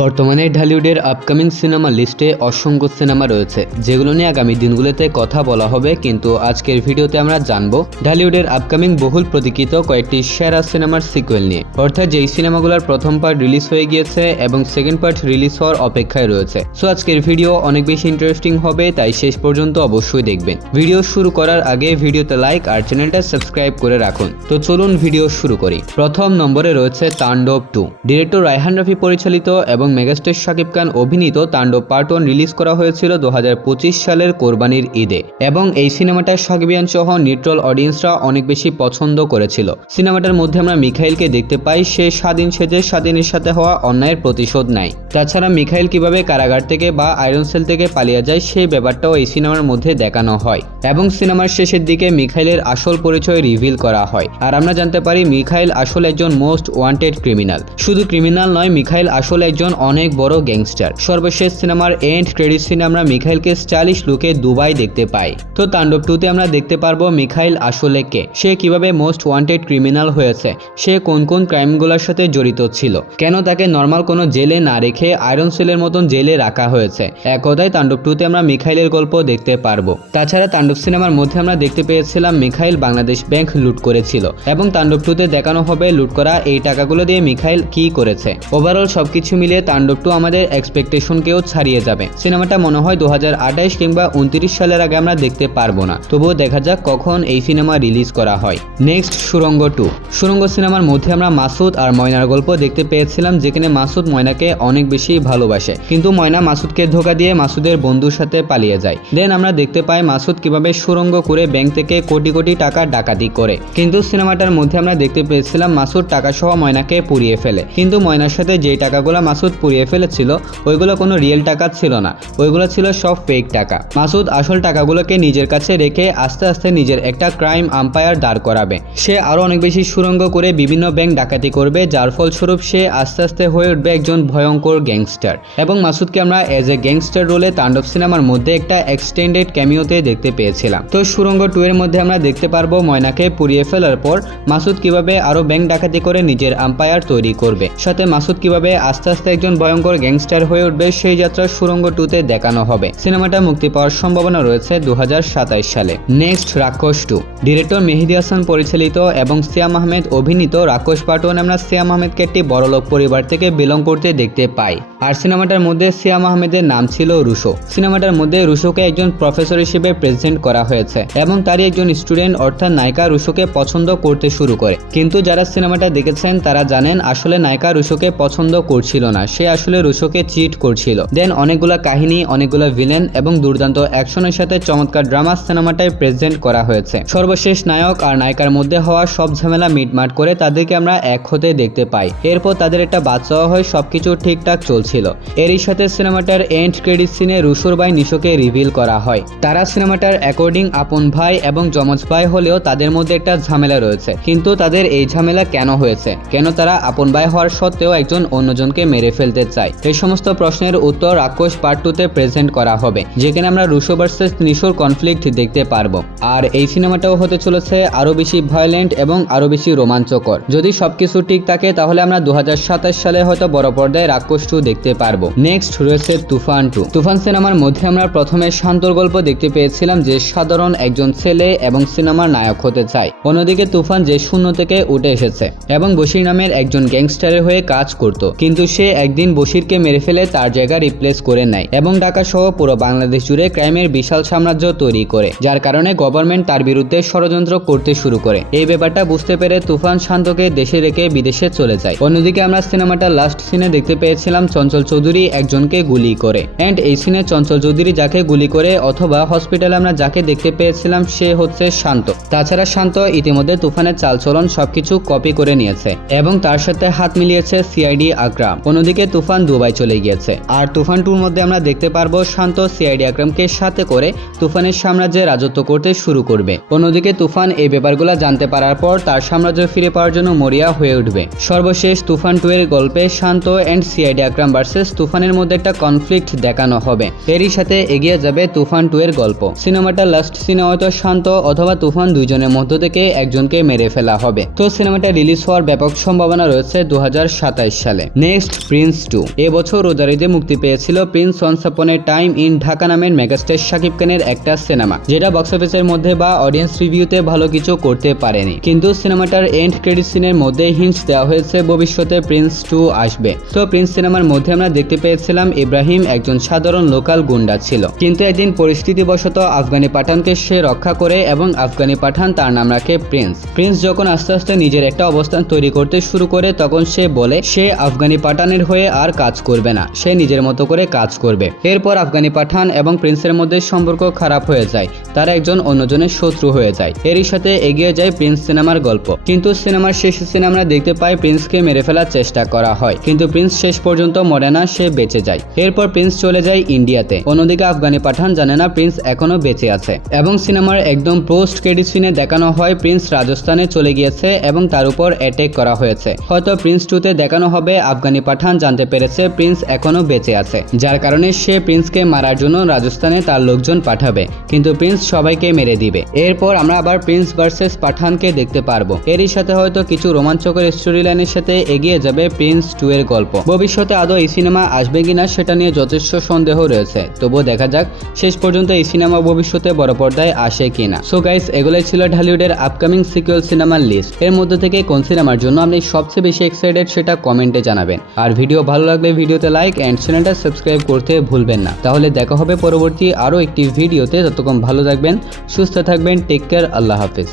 বর্তমানে ঢালিউডের upcoming cinema লিস্টে অসংখ্য সিনেমা রয়েছে যেগুলো নিয়ে আগামী দিনগুলোতে কথা বলা হবে, কিন্তু আজকের ভিডিওতে আমরা জানবো ঢালিউডের আপকামিং বহুল প্রতীক্ষিত কয়েকটি সেরা সিনেমার সিকুয়েল নিয়ে, অর্থাৎ যেই সিনেমাগুলোর প্রথম পার্ট রিলিজ হয়ে গিয়েছে এবং সেকেন্ড পার্ট রিলিজ হওয়ার অপেক্ষায় রয়েছে। সো আজকের ভিডিও অনেক বেশি ইন্টারেস্টিং হবে, তাই শেষ পর্যন্ত অবশ্যই দেখবেন। ভিডিও শুরু করার আগে ভিডিওতে লাইক আর চ্যানেলটা সাবস্ক্রাইব করে রাখুন। তো চলুন ভিডিও শুরু করি। প্রথম নম্বরে রয়েছে তাণ্ডব 2। ডিরেক্টর রায়হান রাফি পরিচালিত এবং মেগাস্টার শাকিব খান অভিনীত তাণ্ডব পার্ট 1 রিলিজ করা হয়েছিল 2025 সালের কোরবানির ঈদে, এবং এই সিনেমাটা সাকিবিয়ান সহ নিউট্রাল অডিয়েন্সরা অনেক বেশি পছন্দ করেছিল। সিনেমাটার মধ্যে আমরা মিখাইলকে দেখতে পাই, সে স্বাধীন সেজে স্বাধীনের সাথে হওয়া অন্যায়ের প্রতিশোধ নেয়। তাছাড়া মিখাইল কিভাবে কারাগার থেকে বা আয়রন সেল থেকে পালিয়ে যায় সেই ব্যাপারটাও এই সিনেমার মধ্যে দেখানো হয়, এবং সিনেমার শেষের দিকে মিখাইলের আসল পরিচয় রিভিল করা হয়। আর আমরা জানতে পারি মিখাইল আসলে একজন মোস্ট ওয়ান্টেড ক্রিমিনাল। শুধু ক্রিমিনাল নয়, মিখাইল আসলে একজন অনেক বড় গ্যাংস্টার। সর্বশেষ সিনেমার এন্ড ক্রেডিট সিনে আমরা মিখাইলকে স্টাইলিশ লুকে দুবাই দেখতে পাই। তো তাণ্ডব 2 তে আমরা দেখতে পারবো মিখাইল আসলে কে, সে কিভাবে মোস্ট ওয়ান্টেড ক্রিমিনাল হয়েছে, সে কোন কোন ক্রাইমগুলোর সাথে জড়িত ছিল, কেন তাকে নর্মাল কোনো জেলে না রেখে আয়রন সেলের মতন জেলে রাখা হয়েছে। এক কথায় তাণ্ডব 2 তে আমরা মিখাইলের গল্প দেখতে পারবো। তাছাড়া তাণ্ডব সিনেমার মধ্যে আমরা দেখতে পেয়েছিলাম মিখাইল বাংলাদেশ ব্যাংক লুট করেছিল, এবং তাণ্ডব 2 তে দেখানো হবে লুট করা এই টাকাগুলো দিয়ে মিখাইল কি করেছে। ওভারঅল সবকিছু মিলিয়ে তাণ্ডব 2 আমাদের এক্সপেকটেশনকেও ছাড়িয়ে যাবে। সিনেমাটা মনে হয় 2028 কিংবা 29 সালের আগে আমরা দেখতে পারবো না, তবুও দেখা যাক কখন এই সিনেমা রিলিজ করা হয়। নেক্সট সুড়ঙ্গ 2। সুড়ঙ্গ সিনেমার মধ্যে আমরা মাসুদ আর ময়নার গল্প দেখতে পেয়েছিলাম, যেখানে মাসুদ ময়নাকে অনেক বেশি ভালোবাসে, কিন্তু ময়না মাসুদকে ধোকা দিয়ে মাসুদের বন্ধুর সাথে পালিয়ে যায়। দেন আমরা দেখতে পাই মাসুদ কিভাবে সুড়ঙ্গ করে ব্যাংক থেকে কোটি কোটি টাকা ডাকাতি করে, কিন্তু সিনেমাটার মধ্যে আমরা দেখতে পেয়েছিলাম মাসুদ টাকা সহ ময়নাকে পুড়িয়ে ফেলে, কিন্তু ময়নার সাথে যেই টাকাগুলো মাসুদ পুড়িয়ে ফেলেছিল ওইগুলো কোনো রিয়েল টাকা ছিল না, ওইগুলো ছিল সব ফেক টাকা। মাসুদ আসল টাকাগুলোকে নিজের কাছে রেখে আস্তে আস্তে নিজের একটা ক্রাইম আম্পায়ার দাঁড় করাবে। সে আরো অনেক বেশি সুড়ঙ্গ করে বিভিন্ন ব্যাংক ডাকাতি করবে, যার ফলস্বরূপ সে আস্তে আস্তে হয়ে উঠবে একজন ভয়ঙ্কর গ্যাংস্টার। এবং মাসুদকে আমরা এজ এ গ্যাংস্টার রোলে তাণ্ডব সিনেমার মধ্যে একটা এক্সটেন্ডেড ক্যামিওতে দেখতে পেয়েছিলাম। তো সুড়ঙ্গ 2 এর মধ্যে আমরা দেখতে পারবো ময়নাকে পুড়িয়ে ফেলার পর মাসুদ কিভাবে আরো ব্যাংক ডাকাতি করে নিজের আম্পায়ার তৈরি করবে, সাথে মাসুদ কিভাবে আস্তে আস্তে একজন ভয়ঙ্কর গ্যাংস্টার হয়ে উঠবে সেই যাত্রা সুড়ঙ্গ 2 তে দেখানো হবে। সিনেমাটা মুক্তি পাওয়ার সম্ভাবনা রয়েছে 2027 সালে। নেক্সট রাক্ষস 2। ডিরেক্টর মেহেদী হাসান পরিচালিত এবং সিয়াম আহমেদ অভিনীত রাক্ষস পার্ট 1 আমরা সিয়াম আহমেদকে একটি বড়লোক পরিবার থেকে বিলং করতে দেখতে পাই, আর সিনেমাটার মধ্যে সিয়াম আহমেদের নাম ছিল রুশো। সিনেমাটার মধ্যে রুশোকে একজন প্রফেসর হিসেবে প্রেজেন্ট করা হয়েছে, এবং তারই একজন স্টুডেন্ট অর্থাৎ নায়িকা রুশোকে পছন্দ করতে শুরু করে, কিন্তু যারা সিনেমাটা দেখেছেন তারা জানেন আসলে নায়িকা রুশোকে পছন্দ করছিল না, সে আসলে রুশোকে চিট করছিল। দেন অনেকগুলা কাহিনী, অনেকগুলা ভিলেন এবং দুর্দান্ত অ্যাকশনের সাথে চমৎকার ড্রামা সিনেমাটায় প্রেজেন্ট করা হয়েছে। সর্বশেষ নায়ক আর নায়িকার মধ্যে হওয়া সব ঝামেলা মিটমাট করে তাদেরকে আমরা এক হতে দেখতে পাই। এরপর তাদের একটা বাচ্চাও হয়, সবকিছু ঠিকঠাক চলছিল। এরই সাথে সিনেমাটার এন্ড ক্রেডিট সিনে রুশোর ভাই নিশোকে রিভিল করা হয়। তারা সিনেমাটার অ্যাকর্ডিং আপন ভাই এবং যমজ ভাই হলেও তাদের মধ্যে একটা ঝামেলা রয়েছে, কিন্তু তাদের এই ঝামেলা কেন হয়েছে, কেন তারা আপন ভাই হওয়ার সত্ত্বেও একজন অন্যজনকে মেরে ফেলতে চায়, এই সমস্ত প্রশ্নের উত্তর রাক্ষস পার্ট 2 তে প্রেজেন্ট করা হবে, যেখানে আমরা রুশো ভার্সেস নিশোর কনফ্লিক্ট দেখতে পারবো। আর এই সিনেমাটাও হতে চলেছে আরো বেশি ভায়োলেন্ট এবং আরো বেশি রোমাঞ্চকর। যদি সবকিছু ঠিক থাকে তাহলে আমরা 2027 সালে হয়তো বড় পর্দায় রাক্ষস 2 দেখতে পারবো। নেক্সট রয়েছে তুফান 2। তুফান সিনেমার মধ্যে আমরা প্রথমে শান্তর গল্প দেখতে পেয়েছিলাম, যে সাধারণ একজন ছেলে এবং সিনেমার নায়ক হতে চায়। অন্যদিকে তুফান যে শূন্য থেকে উঠে এসেছে এবং বশির নামের একজন গ্যাংস্টারের হয়ে কাজ করত, কিন্তু সে একদিন বশিরকে মেরে ফেলে তার জায়গা রিপ্লেস করে নেয় এবং ঢাকা সহ পুরো বাংলাদেশ জুড়ে ক্রাইমের বিশাল সাম্রাজ্য তৈরি করে, যার কারণে গভর্নমেন্ট তার বিরুদ্ধে ষড়যন্ত্র করতে শুরু করে। এই ব্যাপারটা বুঝতে পেরে তুফান শান্তকে দেশে রেখে বিদেশে চলে যায়। অন্যদিকে আমরা সিনেমাটা লাস্ট সিনে দেখতে পেয়েছিলাম চঞ্চল চৌধুরী একজনকে গুলি করে, এন্ড এই সিনে চঞ্চল চৌধুরী যাকে গুলি করে অথবা হসপিটালে আমরা যাকে দেখতে পেয়েছিলাম সে হচ্ছে শান্ত। তাছাড়া শান্ত ইতিমধ্যে তুফানের চালচলন সবকিছু কপি করে নিয়েছে এবং তার সাথে হাত মিলিয়েছে সিআইডি আকরাম। অন্যদিকে তুফান দুবাই চলে গিয়েছে। আর তুফান 2 মধ্যে আমরা দেখতে পারবো শান্ত সিআইডি আকরামকে সাথে করে তুফানের সাম্রাজ্যে রাজত্ব করতে শুরু করবে। অন্যদিকে তুফান এই ব্যাপারগুলো জানতে পারার পর তার সাম্রাজ্য ফিরে পাওয়ার জন্য মরিয়া হয়ে উঠবে। সর্বশেষ তুফান 2 এর গল্পে শান্ত এন্ড সিআইডি আকরাম ভার্সেস তুফানের মধ্যে একটা কনফ্লিক্ট দেখানো হবে। এরই সাথে এগিয়ে যাবে তুফান 2 এর গল্প। সিনেমাটা লাস্ট সিনে হয়তো শান্ত অথবা তুফান দুইজনের মধ্য থেকে একজনকে মেরে ফেলা হবে। তো সিনেমাটা রিলিজ হওয়ার ব্যাপক সম্ভাবনা রয়েছে 2027 সালে। Next Prince 2। এবছর রোজার ঈদে মুক্তি পেয়েছিল Prince once upon A time in Dhaka নামের মেগাস্টার শাকিব খানের একটা সিনেমা, যেটা বক্স অফিসের মধ্যে বা অডিয়েন্স রিভিউতে ভালো কিছু করতে পারেনি। কিন্তু সিনেমাটার এন্ড ক্রেডিট সিনের মধ্যে হিন্টস দেওয়া হয়েছে ভবিষ্যতে প্রিন্স 2 আসবে। তো প্রিন্স সিনেমার মধ্যে আমরা দেখতে পেয়েছিলাম ইব্রাহিম একজন সাধারণ লোকাল গুন্ডা ছিল, কিন্তু একদিন পরিস্থিতিবশত আফগানি পাঠানকে সে রক্ষা করে এবং আফগানি পাঠান তার নাম রাখে প্রিন্স। প্রিন্স যখন আস্তে আস্তে নিজের একটা অবস্থান তৈরি করতে শুরু করে তখন সে বলে সে আফগানি পাঠানের হয়ে আর কাজ করবে না, সে নিজের মতো করে কাজ করবে। এরপর আফগানি পাঠান এবং প্রিন্সের মধ্যে সম্পর্ক খারাপ হয়ে যায়, তারা একজন অন্যজনের শত্রু হয়ে যায়। এরই সাথে এগিয়ে যায় প্রিন্স সিনেমার গল্প। কিন্তু সিনেমার শেষ সিনে আমরা দেখতে পাই প্রিন্সকে মেরে ফেলার চেষ্টা করা হয়, কিন্তু প্রিন্স শেষ পর্যন্ত মরে না, সে বেঁচে যায়। এরপর প্রিন্স চলে যায় ইন্ডিয়াতে। অন্যদিকে আফগানি পাঠান জানে না প্রিন্স এখনো বেঁচে আছে এবং সিনেমার একদম পোস্ট ক্রেডিট সিনে দেখানো হয় প্রিন্স রাজস্থানে চলে গিয়েছে এবং তার উপর অ্যাটাক করা হয়েছে। হয়তো প্রিন্স 2 তে দেখানো হবে আফগানি পাঠান জানতে পেরেছে প্রিন্স এখনো বেঁচে আছে, যার কারণে সে প্রিন্সকে মারার জন্য রাজস্থানে তার লোকজন পাঠাবে, কিন্তু প্রিন্স সবাইকে মেরে দিবে। এরপর আমরা আবার প্রিন্স ভার্সেস পাঠানকে দেখতে পারবো। এরই সাথে হয়তো কিছু রোমাঞ্চকর স্টোরি লাইনের সাথে এগিয়ে যাবে প্রিন্স 2 এর গল্প। ভবিষ্যতে আদৌ এই সিনেমা আসবে কিনা সেটা নিয়ে যথেষ্ট সন্দেহ রয়েছে, তবুও দেখা যাক শেষ পর্যন্ত এই সিনেমা ভবিষ্যতে বড় পর্দায় আসে কিনা। সো গাইস, এগুলোই ছিল ঢালিউডের আপকামিং সিকুয়েল সিনেমার লিস্ট। এর মধ্যে থেকে কোন সিনেমার জন্য আপনি সবচেয়ে বেশি এক্সাইটেড সেটা কমেন্টে জানাবেন। আর ভিডিও ভালো লাগলে ভিডিওতে লাইক এন্ড চ্যানেলটা সাবস্ক্রাইব করতে ভুলবেন না। তাহলে দেখা হবে পরবর্তী আরো একটি ভিডিওতে। ততক্ষণ ভালো থাকবেন, সুস্থ থাকবেন, টেক কেয়ার, আল্লাহ হাফেজ।